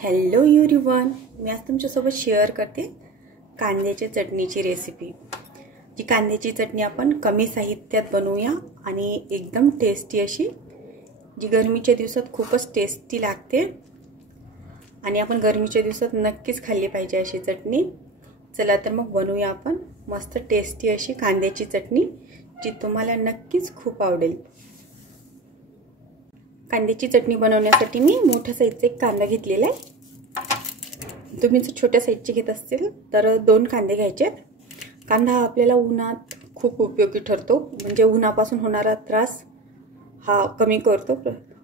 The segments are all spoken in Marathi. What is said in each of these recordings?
हॅलो एव्हरीवन, मी आज तुमच्यासोबत शेअर करते कांद्याच्या चटणीची रेसिपी। जी कांद्याची चटणी आपण कमी साहित्यात बनवूया आणि एकदम टेस्टी अशी, जी गरमीच्या दिवसात खूपच टेस्टी लागते आणि आपण गरमीच्या दिवसात नक्कीच खाल्ली पाहिजे अशी चटणी। चला तर मग बनवूया आपण मस्त टेस्टी अशी कांद्याची चटणी, जी तुम्हाला नक्कीच खूप आवडेल। कांद्याची चटणी बनवण्यासाठी मी मोठ्या साईजचा एक कांदा घेतलेला आहे। तुम्ही जर छोट्या साईजचे घेत असतील तर 2 कांदे घ्यायचे। कांदा आपल्याला उन्हात खूप उपयोगी ठरतो, म्हणजे उन्हापासून होणारा त्रास हा कमी करतो,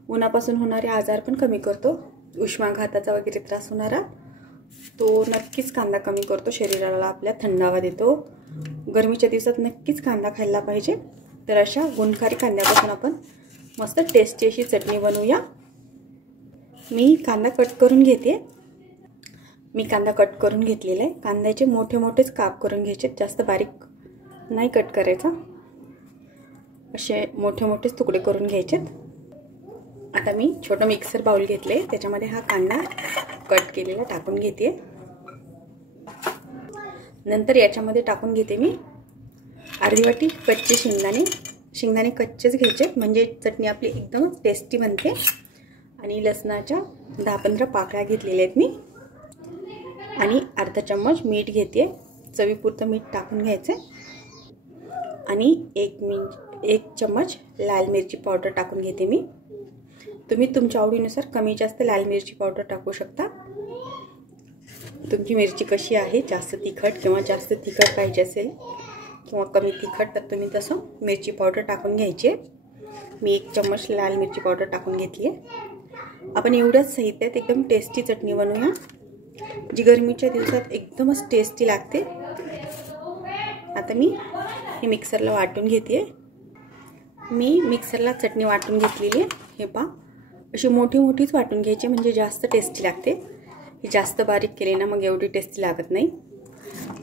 उन्हापासून होणारे आजार पण कमी करतो। उष्माघाताचा वगैरे त्रास होणारा तो नक्कीच कांदा कमी करतो, शरीराला आपल्या थंडावा देतो। गरमीच्या दिवसात नक्कीच कांदा खायला पाहिजे। तर अशा गुणकारी कांद्यापासून आपण मस्त टेस्टी अशी चटणी बनवूया। मी कांदा कट करून घेते। मी कांदा कट करून घेतलेला आहे। कांद्याचे मोठे मोठेच काप करून घ्यायचे, जास्त बारीक नाही कट करायचा, असे मोठे मोठेच तुकडे करून घ्यायचे। आता मी छोटा मिक्सर बाउल घेतले, त्याच्यामध्ये हा कांदा कट केलेला टाकून घेते। नंतर याच्यामध्ये टाकून घेते मी अर्धी वाटी कच्चे शेंगदाणे। शेंगदाणे कच्चेच घ्यायचे, म्हणजे चटणी आपली एकदम टेस्टी बनते। आणि लसणाच्या 10-15 पाकळ्या घेतलेल्या आहेत मी, आणि अर्धा चम्मच मीठ घेते, चवीपुरतं मीठ टाकून घ्यायचं। आणि एक चम्मच लाल मिरची पावडर टाकून घेते मी। तुम्ही तुमच्या आवडीनुसार कमी जास्त लाल मिरची पावडर टाकू शकता। तुमची मिरची कशी आहे, जास्त तिखट किंवा जास्त तिखट पाहिजे असेल किंवा कमी तिखट, तर तुम्ही तसं मिरची पावडर टाकून घ्यायची। मी 1 चम्मच लाल मिरची पावडर टाकून घेतली आहे। आपण एवढ्याच साहित्यात एकदम टेस्टी चटणी बनवूया, जी गरमीच्या दिवसात एकदमच टेस्टी लागते। आता मी हे मिक्सरला वाटून घेते। मी मिक्सरला चटणी वाटून घेतलेली आहे। हे पहा, अशी मोठी मोठीच वाटून घ्यायची, म्हणजे जास्त टेस्टी लागते। ही जास्त बारीक केली ना मग एवढी टेस्टी लागत नाही,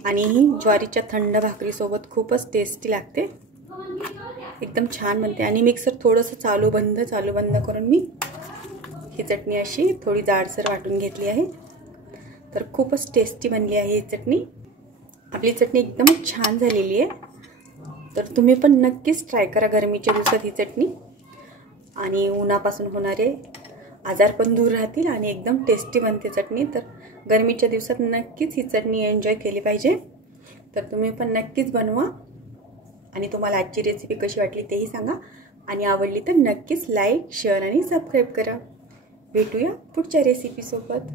आणि ही ज्वारीच्या थंड भाकरीसोबत खूपच टेस्टी लागते, एकदम छान बनते। आणि मिक्सर थोडंसं चालू बंद करून मी ही चटणी अशी थोडी जाडसर वाटून घेतली आहे। तर खूपच टेस्टी बनली आहे ही चटणी। आपली चटणी एकदम छान झालेली आहे। तर तुम्ही पण नक्कीच ट्राय करा गरमीच्या दिवसात ही चटणी, आणि उन्हापासून होणारे आजार पण दूर राहतील आणि एकदम टेस्टी बनते चटणी। तर गरमीच्या दिवसात नक्कीच ही चटणी एन्जॉय केली पाहिजे। तर तुम्ही पण नक्कीच बनवा, आणि तुम्हाला आजची रेसिपी कशी वाटली तेही सांगा, आणि आवडली तर नक्कीच लाईक, शेअर आणि सबस्क्राईब करा। भेटूया पुढच्या रेसिपीसोबत।